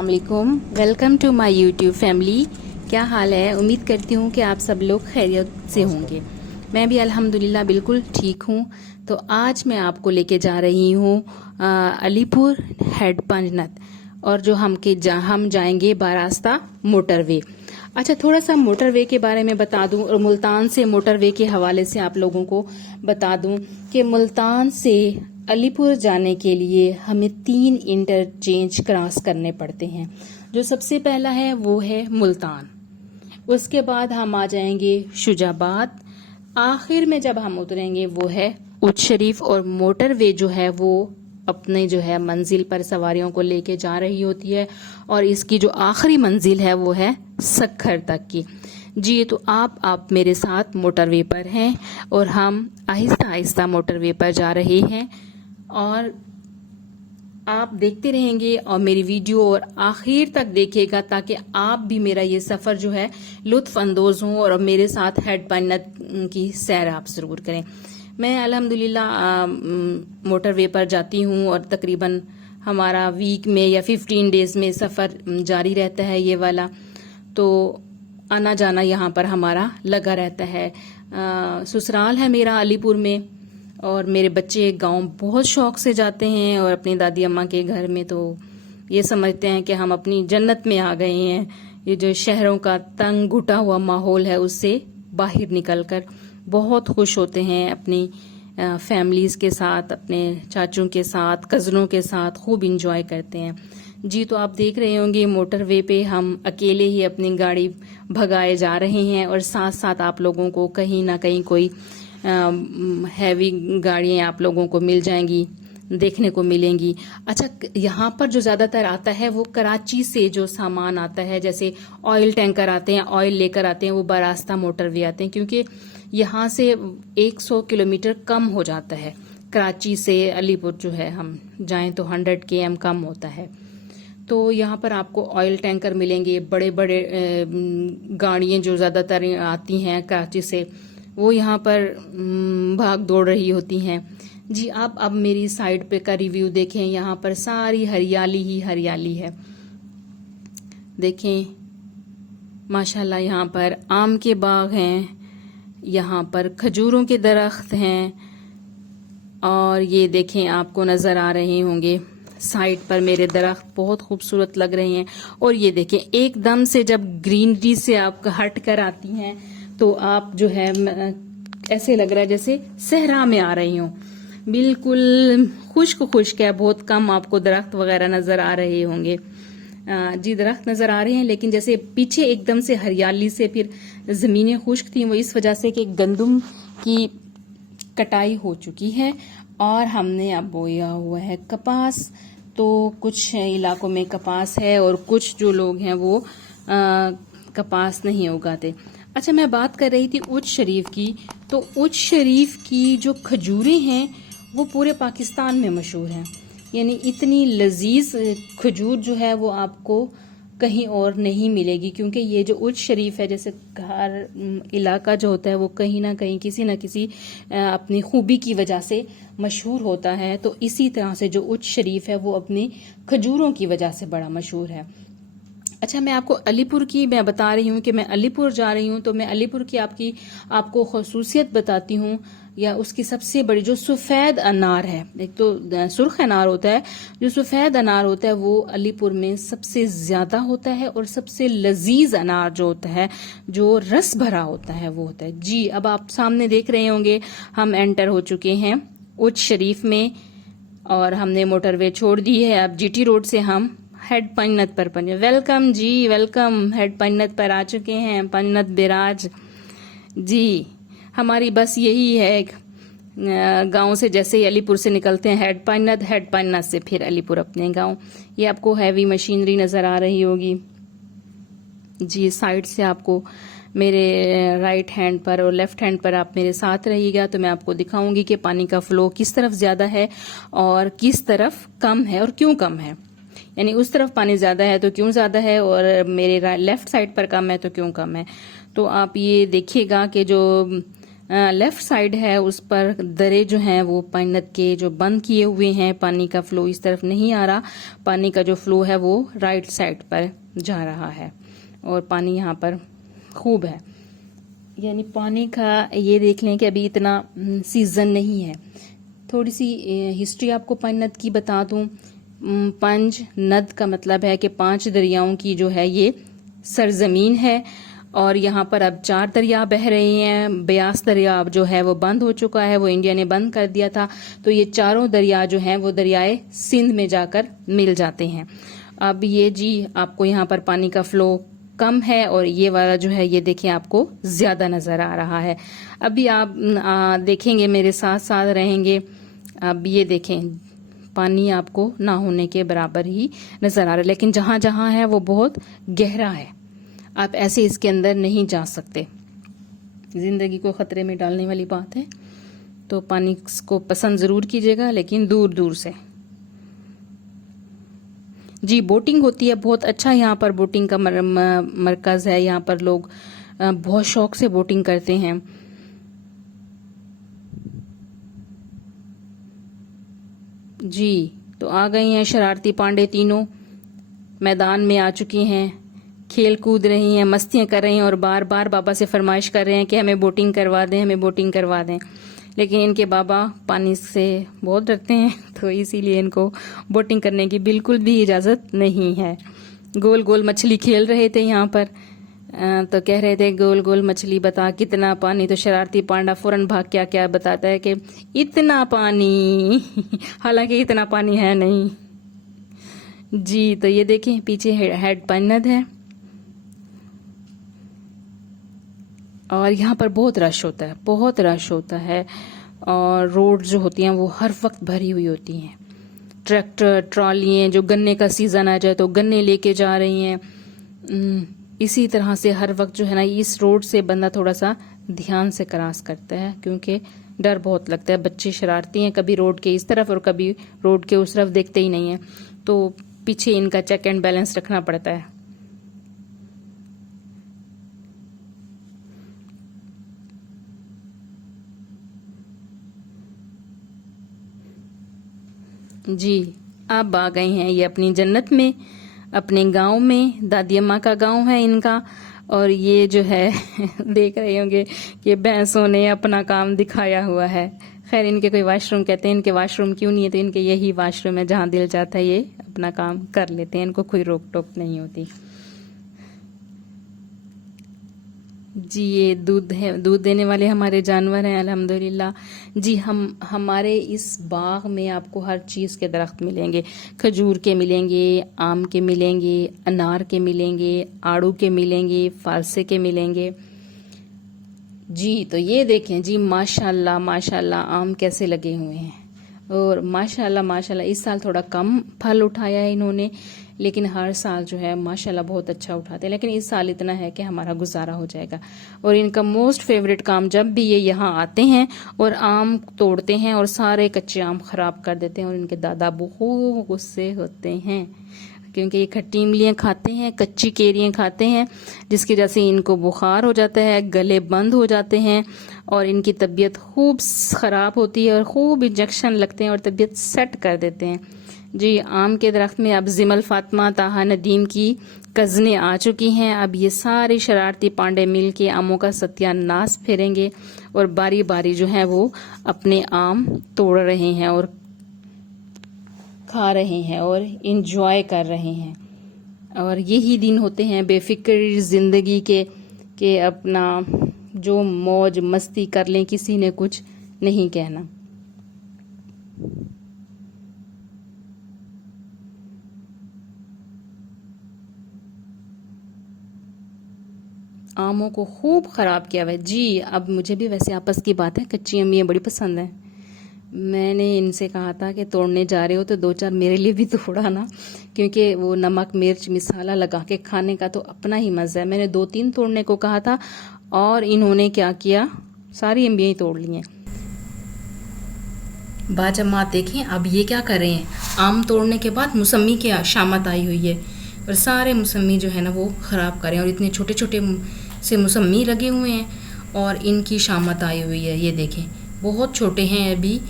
अस्सलाम वालेकुम, welcome to my YouTube family. क्या हाल है? उम्मीद करती हूँ कि आप सब लोग खैरियत से होंगे। मैं भी अल्हम्दुलिल्लाह बिल्कुल ठीक हूँ। तो आज मैं आपको लेके जा रही हूँ अलीपुर हेड पंजनत, और जो हम जाएंगे बारास्ता मोटरवे। अच्छा, थोड़ा सा मोटरवे के बारे में बता दूं, और मुल्तान से मोटरवे के हवाले से आप लोगों को बता दूं कि मुल्तान से अलीपुर जाने के लिए हमें 3 इंटरचेंज क्रॉस करने पड़ते हैं। जो सबसे पहला है वो है मुल्तान, उसके बाद हम आ जाएंगे शुजाबाद, आखिर में जब हम उतरेंगे वो है उच शरीफ। और मोटरवे जो है वो अपने जो है मंजिल पर सवारियों को लेके जा रही होती है, और इसकी जो आखिरी मंजिल है वो है सक्खर तक की। जी, तो आप मेरे साथ मोटरवे पर हैं, और हम आहिस्ता आहिस्ता मोटरवे पर जा रहे हैं, और आप देखते रहेंगे और मेरी वीडियो और आखिर तक देखिएगा, ताकि आप भी मेरा ये सफर जो है लुत्फ अंदोज हों और मेरे साथ हेड पंजनत की सैर आप जरूर करें। मैं अल्हम्दुलिल्लाह मोटरवे पर जाती हूँ, और तकरीबन हमारा वीक में या 15 डेज में सफर जारी रहता है ये वाला। तो आना जाना यहाँ पर हमारा लगा रहता है। ससुराल है मेरा अलीपुर में, और मेरे बच्चे गांव बहुत शौक से जाते हैं, और अपनी दादी अम्मा के घर में तो ये समझते हैं कि हम अपनी जन्नत में आ गए हैं। ये जो शहरों का तंग घुटा हुआ माहौल है उससे बाहर निकलकर बहुत खुश होते हैं, अपनी फैमिलीज के साथ, अपने चाचों के साथ, कजनों के साथ खूब इंजॉय करते हैं। जी, तो आप देख रहे होंगे मोटरवे पे हम अकेले ही अपनी गाड़ी भगाए जा रहे हैं, और साथ साथ आप लोगों को कहीं ना कहीं कोई हैवी गाड़ियाँ आप लोगों को मिल जाएंगी, देखने को मिलेंगी। अच्छा, यहाँ पर जो ज्यादातर आता है वो कराची से जो सामान आता है, जैसे ऑयल टैंकर आते हैं, ऑयल लेकर आते हैं, वो बारास्ता मोटरवे आते हैं, क्योंकि यहाँ से 100 किलोमीटर कम हो जाता है। कराची से अलीपुर जो है हम जाएं तो 100 km कम होता है। तो यहाँ पर आपको ऑयल टैंकर मिलेंगे, बड़े बड़े गाड़ियाँ जो ज्यादातर आती हैं कराची से, वो यहाँ पर भाग दौड़ रही होती हैं। जी, आप अब मेरी साइड पे का रिव्यू देखें, यहाँ पर सारी हरियाली ही हरियाली है। देखें माशाल्लाह, यहाँ पर आम के बाग हैं, यहाँ पर खजूरों के दरख्त हैं, और ये देखें आपको नजर आ रहे होंगे साइड पर मेरे दरख्त बहुत खूबसूरत लग रहे हैं। और ये देखें, एकदम से जब ग्रीनरी से आप हट कर आती हैं तो आप जो है ऐसे लग रहा है जैसे सहरा में आ रही हूँ। बिल्कुल खुश्क खुश्क है, बहुत कम आपको दरख्त वगैरह नजर आ रहे होंगे। जी, दरख्त नजर आ रहे हैं, लेकिन जैसे पीछे एकदम से हरियाली से फिर जमीनें खुश्क थी, वो इस वजह से कि गंदुम की कटाई हो चुकी है, और हमने अब बोया हुआ है कपास। तो कुछ इलाकों में कपास है, और कुछ जो लोग हैं वो कपास नहीं उगाते। अच्छा, मैं बात कर रही थी उच शरीफ की। तो उच शरीफ की जो खजूरें हैं वो पूरे पाकिस्तान में मशहूर हैं, यानी इतनी लजीज खजूर जो है वो आपको कहीं और नहीं मिलेगी, क्योंकि ये जो उच शरीफ है, जैसे हर इलाका जो होता है वो कहीं ना कहीं किसी न किसी अपनी खूबी की वजह से मशहूर होता है। तो इसी तरह से जो उच शरीफ है वो अपनी खजूरों की वजह से बड़ा मशहूर है। अच्छा, मैं आपको अलीपुर की मैं बता रही हूँ कि मैं अलीपुर जा रही हूँ, तो मैं अलीपुर की आपको खसूसियत बताती हूँ, या उसकी सबसे बड़ी जो सफ़ेद अनार है। एक तो सुर्ख अनार होता है, जो सफ़ेद अनार होता है वो अलीपुर में सबसे ज्यादा होता है, और सबसे लजीज अनार जो होता है, जो रस भरा होता है, वो होता है। जी, अब आप सामने देख रहे होंगे हम एंटर हो चुके हैं उच शरीफ में, और हमने मोटरवे छोड़ दी है। अब जीटी रोड से हम हेड पंजनत पर पहुंचे। वेलकम जी, वेलकम, हेड पंजनत पर आ चुके हैं, पंजनत बिराज। जी, हमारी बस यही है, गांव से जैसे ही अलीपुर से निकलते हैं हेड पंजनत से फिर अलीपुर अपने गांव। ये आपको हैवी मशीनरी नजर आ रही होगी। जी, साइड से आपको मेरे राइट हैंड पर और लेफ्ट हैंड पर आप मेरे साथ रहिएगा, तो मैं आपको दिखाऊंगी कि पानी का फ्लो किस तरफ ज्यादा है और किस तरफ कम है, और क्यों कम है। यानी उस तरफ पानी ज्यादा है तो क्यों ज्यादा है, और मेरे लेफ्ट साइड पर कम है तो क्यों कम है। तो आप ये देखिएगा कि जो लेफ्ट साइड है उस पर दरे जो हैं वो पानी नद के जो बंद किए हुए हैं, पानी का फ्लो इस तरफ नहीं आ रहा, पानी का जो फ्लो है वो राइट साइड पर जा रहा है और पानी यहाँ पर खूब है। यानी पानी का ये देख लें कि अभी इतना सीजन नहीं है। थोड़ी सी हिस्ट्री आपको पानी नद की बता दूं। पंज नद का मतलब है कि 5 दरियाओं की जो है ये सरजमीन है और यहाँ पर अब 4 दरिया बह रहे हैं। ब्यास दरिया अब जो है वो बंद हो चुका है, वो इंडिया ने बंद कर दिया था, तो ये चारों दरिया जो हैं वो दरियाए सिंध में जाकर मिल जाते हैं। अब ये जी आपको यहाँ पर पानी का फ्लो कम है और ये वाला जो है ये देखिए आपको ज्यादा नजर आ रहा है। अभी आप देखेंगे, मेरे साथ साथ रहेंगे। अब ये देखें पानी आपको ना होने के बराबर ही नजर आ रहा है, लेकिन जहां जहां है वो बहुत गहरा है, आप ऐसे इसके अंदर नहीं जा सकते। जिंदगी को खतरे में डालने वाली बात है, तो पानी को पसंद जरूर कीजिएगा लेकिन दूर दूर से। जी बोटिंग होती है, बहुत अच्छा यहाँ पर बोटिंग का मरकज है। यहाँ पर लोग बहुत शौक से बोटिंग करते हैं। जी तो आ गए हैं शरारती पांडे, तीनों मैदान में आ चुकी हैं, खेल कूद रही हैं, मस्तियां कर रही हैं और बार बार बाबा से फरमाइश कर रहे हैं कि हमें बोटिंग करवा दें, हमें बोटिंग करवा दें। लेकिन इनके बाबा पानी से बहुत डरते हैं, तो इसीलिए इनको बोटिंग करने की बिल्कुल भी इजाजत नहीं है। गोल गोल मछली खेल रहे थे यहाँ पर, तो कह रहे थे गोल गोल मछली बता कितना पानी, तो शरारती पांडा फौरन भाग क्या क्या बताता है कि इतना पानी हालांकि इतना पानी है नहीं। जी तो ये देखें पीछे हेड पानी नद है और यहाँ पर बहुत रश होता है, बहुत रश होता है और रोड जो होती हैं वो हर वक्त भरी हुई होती हैं। ट्रैक्टर ट्रॉलियाँ, जो गन्ने का सीजन आ जाए तो गन्ने लेके जा रही हैं। इसी तरह से हर वक्त जो है ना इस रोड से बंदा थोड़ा सा ध्यान से क्रॉस करता है, क्योंकि डर बहुत लगता है। बच्चे शरारती हैं, कभी रोड के इस तरफ और कभी रोड के उस तरफ देखते ही नहीं है, तो पीछे इनका चेक एंड बैलेंस रखना पड़ता है। जी अब आ गए हैं ये अपनी जन्नत में, अपने गांव में। दादी अम्मा का गांव है इनका, और ये जो है देख रहे होंगे कि भैंसों ने अपना काम दिखाया हुआ है। खैर इनके कोई वॉशरूम कहते हैं, इनके वॉशरूम क्यों नहीं है, तो इनके यही वॉशरूम है जहां दिल चाहता है ये अपना काम कर लेते हैं, इनको कोई रोक टोक नहीं होती। जी ये दूध है, दूध देने वाले हमारे जानवर हैं अल्हम्दुलिल्लाह। जी हमारे इस बाग में आपको हर चीज़ के दरख्त मिलेंगे, खजूर के मिलेंगे, आम के मिलेंगे, अनार के मिलेंगे, आड़ू के मिलेंगे, फालसे के मिलेंगे। जी तो ये देखें जी माशाल्लाह माशाल्लाह आम कैसे लगे हुए हैं, और माशाल्लाह माशाल्लाह इस साल थोड़ा कम फल उठाया है इन्होंने, लेकिन हर साल जो है माशाल्लाह बहुत अच्छा उठाते हैं। लेकिन इस साल इतना है कि हमारा गुजारा हो जाएगा। और इनका मोस्ट फेवरेट काम, जब भी ये यहाँ आते हैं और आम तोड़ते हैं और सारे कच्चे आम खराब कर देते हैं, और इनके दादा बहुत गुस्से होते हैं क्योंकि ये खट्टी इमलियाँ खाते हैं, कच्ची केरियाँ खाते हैं, जिसकी वजह से इनको बुखार हो जाता है, गले बंद हो जाते हैं और इनकी तबीयत खूब ख़राब होती है और खूब इंजेक्शन लगते हैं और तबीयत सेट कर देते हैं। जी आम के दरख्त में अब जिमल फातिमा ताहा नदीम की कज़नें आ चुकी हैं। अब ये सारे शरारती पांडे मिल के आमों का सत्यानाश फेरेंगे और बारी बारी जो है वो अपने आम तोड़ रहे हैं और खा रहे हैं और इंजॉय कर रहे हैं। और यही दिन होते हैं बेफिक्र जिंदगी के अपना जो मौज मस्ती कर लें, किसी ने कुछ नहीं कहना। आमों को खूब खराब किया हुआ है। जी अब मुझे भी वैसे आपस की बात है, कच्ची अम्मियाँ बड़ी पसंद है। मैंने इनसे कहा था कि तोड़ने जा रहे हो तो 2-4 मेरे लिए भी तोड़ा ना, क्योंकि वो नमक मिर्च मसाला लगा के खाने का तो अपना ही मजा है। मैंने 2-3 तोड़ने को कहा था और इन्होंने क्या किया, सारी अम्बियाँ ही तोड़ ली हैं। बाजम्मा देखें अब ये क्या कर रहे हैं, आम तोड़ने के बाद मौसमी की शामत आई हुई है और सारे मौसमी जो है ना वो ख़राब कर रहे हैं, और इतने छोटे छोटे से मौसमी लगे हुए हैं और इनकी शामत आई हुई है। ये देखें, बहुत छोटे हैं अभी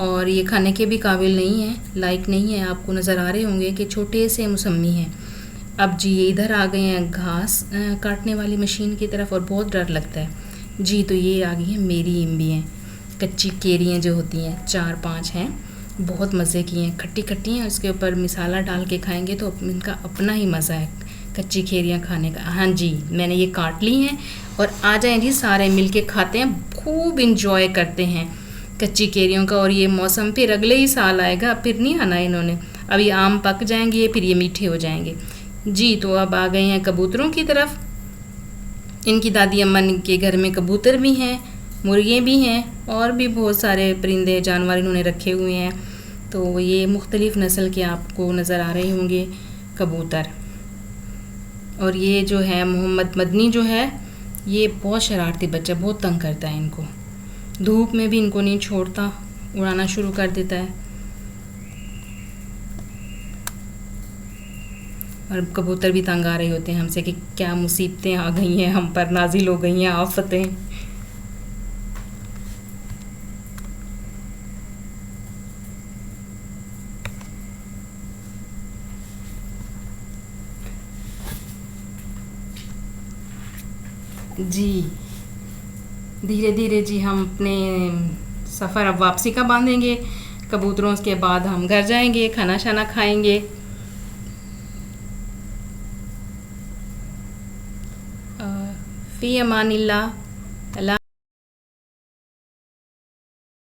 और ये खाने के भी काबिल नहीं है, लायक नहीं है। आपको नज़र आ रहे होंगे कि छोटे से मौसमी हैं। अब जी ये इधर आ गए हैं घास काटने वाली मशीन की तरफ और बहुत डर लगता है जी। तो ये आ गई हैं मेरी इम्बियाँ, कच्ची केरियाँ जो होती हैं, 4-5 हैं, बहुत मज़े की हैं, खट्टी खट्टी हैं। उसके ऊपर मिसाला डाल के खाएंगे तो इनका अपना ही मज़ा है कच्ची केरियाँ खाने का। हाँ जी, मैंने ये काट ली हैं और आ जाएं जी सारे मिल के खाते हैं, खूब इंजॉय करते हैं कच्ची केरियों का। और ये मौसम फिर अगले ही साल आएगा, फिर नहीं आना इन्होंने। अब ये आम पक जाएंगे, फिर ये मीठे हो जाएंगे जी। तो अब आ गए हैं कबूतरों की तरफ। इनकी दादी अम्मा के घर में कबूतर भी हैं, मुर्गियाँ भी हैं और भी बहुत सारे परिंदे जानवर इन्होंने रखे हुए हैं। तो ये मुख्तलिफ़ नस्ल के आपको नज़र आ रहे होंगे कबूतर। और ये जो है मोहम्मद मदनी जो है, ये बहुत शरारती बच्चा, बहुत तंग करता है इनको। धूप में भी इनको नहीं छोड़ता, उड़ाना शुरू कर देता है। और कबूतर भी तंग आ रहे होते हैं हमसे कि क्या मुसीबतें आ गई हैं हम पर, नाजिल हो गई हैं आफतें। जी धीरे धीरे जी हम अपने सफ़र अब वापसी का बांधेंगे कबूतरों के बाद हम घर जाएंगे, खाना शाना खाएंगे। फ़ी अमानिल्लाह।